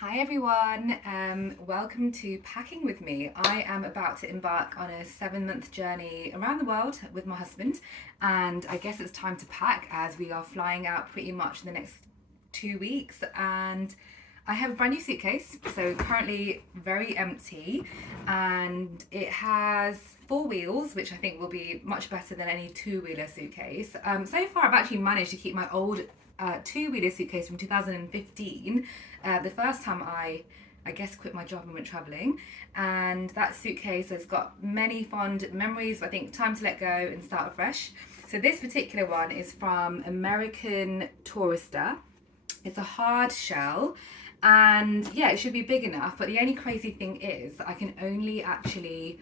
Hi everyone, welcome to Packing with Me. I am about to embark on a 7-month journey around the world with my husband, and I guess it's time to pack as we are flying out pretty much in the next 2 weeks. And I have a brand new suitcase, so currently very empty, and it has 4 wheels, which I think will be much better than any two-wheeler suitcase. So far, I've actually managed to keep my old two-wheeler suitcase from 2015. The first time I guess quit my job and went traveling, and that suitcase has got many fond memories. I think time to let go and start afresh. So this particular one is from American Tourister. It's a hard shell, and yeah, it should be big enough, but the only crazy thing is I can only actually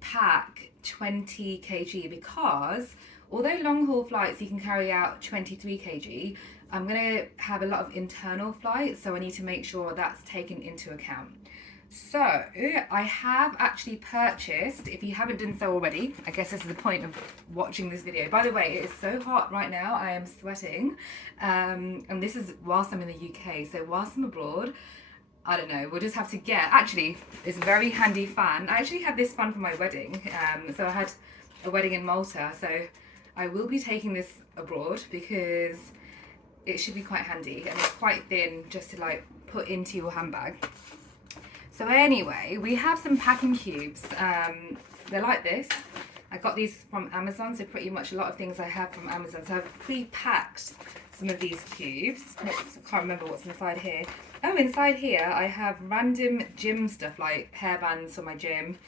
pack 20 kg because although long haul flights you can carry out 23 kg, I'm going to have a lot of internal flights, so I need to make sure that's taken into account. So I have actually purchased, if you haven't done so already, I guess this is the point of watching this video. By the way, it is so hot right now, I am sweating. And this is whilst I'm in the UK, so whilst I'm abroad, I don't know, we'll just have to get, actually, it's a very handy fan. I actually had this fan for my wedding. So I had a wedding in Malta, so I will be taking this abroad because it should be quite handy, and it's quite thin just to like put into your handbag. So anyway, we have some packing cubes. They're like this. I got these from Amazon, so pretty much a lot of things I have from Amazon. So I've pre-packed some of these cubes. I can't remember what's inside here. Oh, inside here I have random gym stuff like hairbands for my gym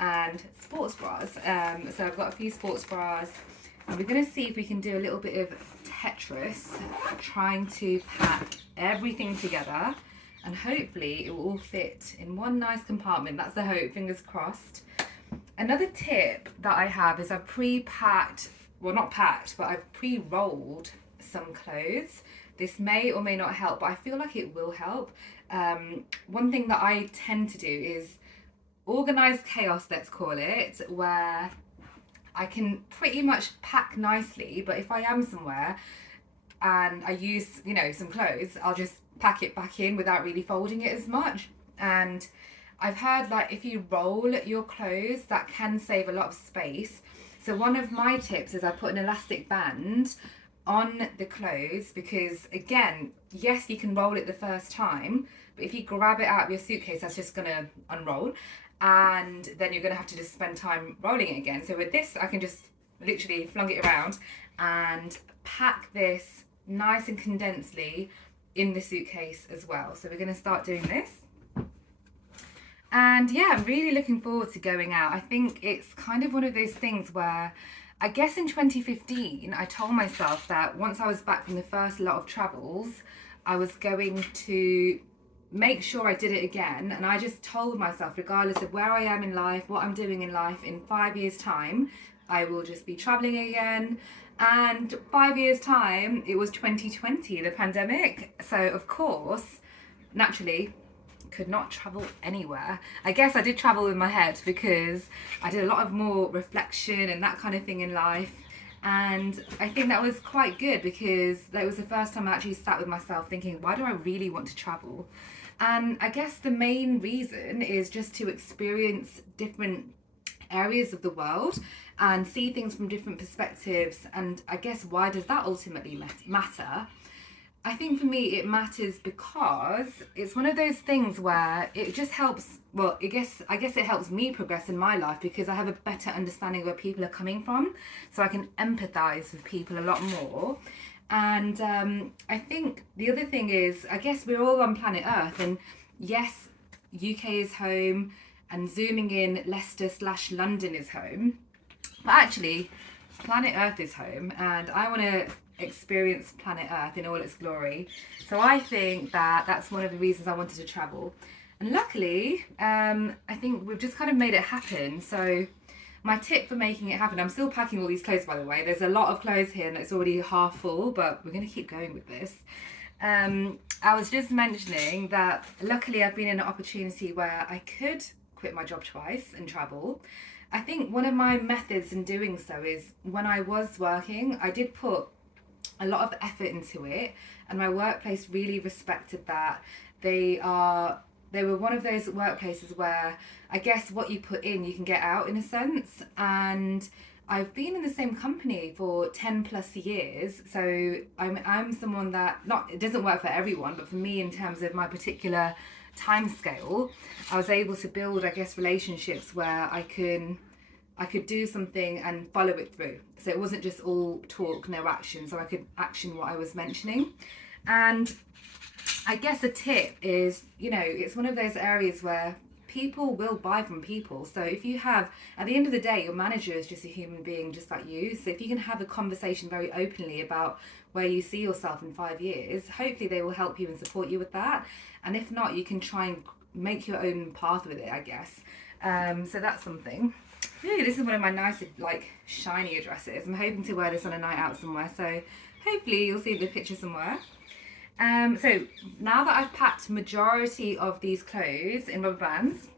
and sports bras. So I've got a few sports bras, and we're going to see if we can do a little bit of Tetris, trying to pack everything together, and hopefully it will all fit in one nice compartment. That's the hope, fingers crossed. Another tip that I have is I've pre-packed, well not packed, but I've pre-rolled some clothes. This may or may not help, but I feel like it will help. One thing that I tend to do is organized chaos, let's call it, where I can pretty much pack nicely, but if I am somewhere and I use, some clothes, I'll just pack it back in without really folding it as much. And I've heard like if you roll your clothes, that can save a lot of space. So one of my tips is I put an elastic band on the clothes because, again, yes, you can roll it the first time, but if you grab it out of your suitcase, that's just going to unroll, and then you're going to have to just spend time rolling it again. So with this, I can just literally flung it around and pack this nice and condensedly in the suitcase as well. So we're going to start doing this. And yeah, I'm really looking forward to going out. I think it's kind of one of those things where I guess in 2015, I told myself that once I was back from the first lot of travels, I was going to make sure I did it again. And I just told myself, regardless of where I am in life, what I'm doing in life, in 5 years' time, I will just be traveling again. And 5 years' time, it was 2020, the pandemic. So, of course, naturally, could not travel anywhere. I guess I did travel in my head because I did a lot of more reflection and that kind of thing in life. And I think that was quite good because that was the first time I actually sat with myself thinking, why do I really want to travel? And I guess the main reason is just to experience different areas of the world and see things from different perspectives. And I guess why does that ultimately matter? I think for me it matters because it's one of those things where it just helps, well, I guess it helps me progress in my life because I have a better understanding of where people are coming from, so I can empathize with people a lot more. And I think the other thing is, I guess we're all on planet Earth, and yes, UK is home, and zooming in, Leicester/London is home, but actually planet Earth is home, and I want to experience planet Earth in all its glory. So I think that that's one of the reasons I wanted to travel. And luckily, I think we've just kind of made it happen. So my tip for making it happen, I'm still packing all these clothes, by the way. There's a lot of clothes here and it's already half full, but we're going to keep going with this. I was just mentioning that luckily I've been in an opportunity where I could quit my job twice and travel. I think one of my methods in doing so is when I was working, I did put a lot of effort into it, and my workplace really respected that. they were one of those workplaces where I guess what you put in you can get out in a sense. And I've been in the same company for 10 plus years, so I'm someone that, not, it doesn't work for everyone, but for me, in terms of my particular time scale, I was able to build, I guess, relationships where I could do something and follow it through. So it wasn't just all talk, no action. So I could action what I was mentioning. And I guess a tip is, it's one of those areas where people will buy from people. So if you have, at the end of the day, your manager is just a human being just like you. So if you can have a conversation very openly about where you see yourself in 5 years, hopefully they will help you and support you with that. And if not, you can try and make your own path with it, I guess. So that's something. Ooh, this is one of my nice, like, shinier dresses. I'm hoping to wear this on a night out somewhere. So hopefully you'll see the picture somewhere. So now that I've packed majority of these clothes in rubber bands,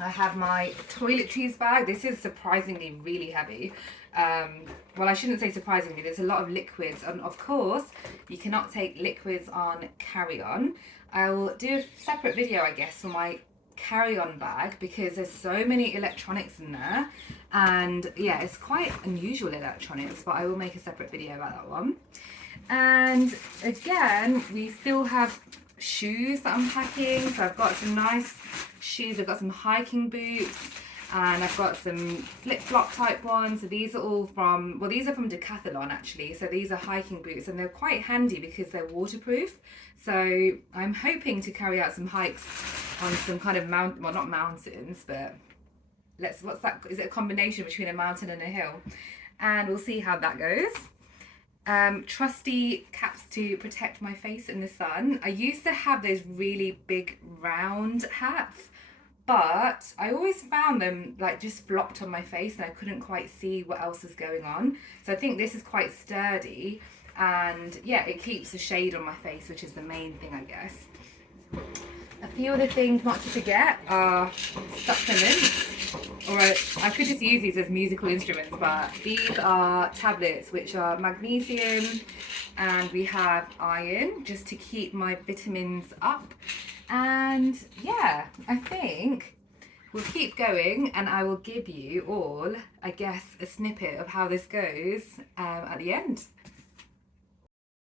I have my toiletries bag. This is surprisingly really heavy. Well, I shouldn't say surprisingly, there's a lot of liquids. And of course, you cannot take liquids on carry-on. I'll do a separate video, I guess, for my carry-on bag because there's so many electronics in there. And yeah, it's quite unusual electronics, but I will make a separate video about that one. And again, we still have shoes that I'm packing. So I've got some nice shoes. I've got some hiking boots and I've got some flip-flop type ones. So these are all from, well, these are from Decathlon actually. So these are hiking boots and they're quite handy because they're waterproof. So I'm hoping to carry out some hikes on some kind of mountain, well, not mountains, but what's that? Is it a combination between a mountain and a hill? And we'll see how that goes. Trusty caps to protect my face in the sun. I used to have those really big round hats, but I always found them like just flopped on my face and I couldn't quite see what else was going on. So I think this is quite sturdy and yeah, it keeps the shade on my face, which is the main thing, I guess. A few other things not to forget are supplements. Or I could just use these as musical instruments, but these are tablets which are magnesium and we have iron just to keep my vitamins up. And yeah, I think we'll keep going and I will give you all, I guess, a snippet of how this goes at the end.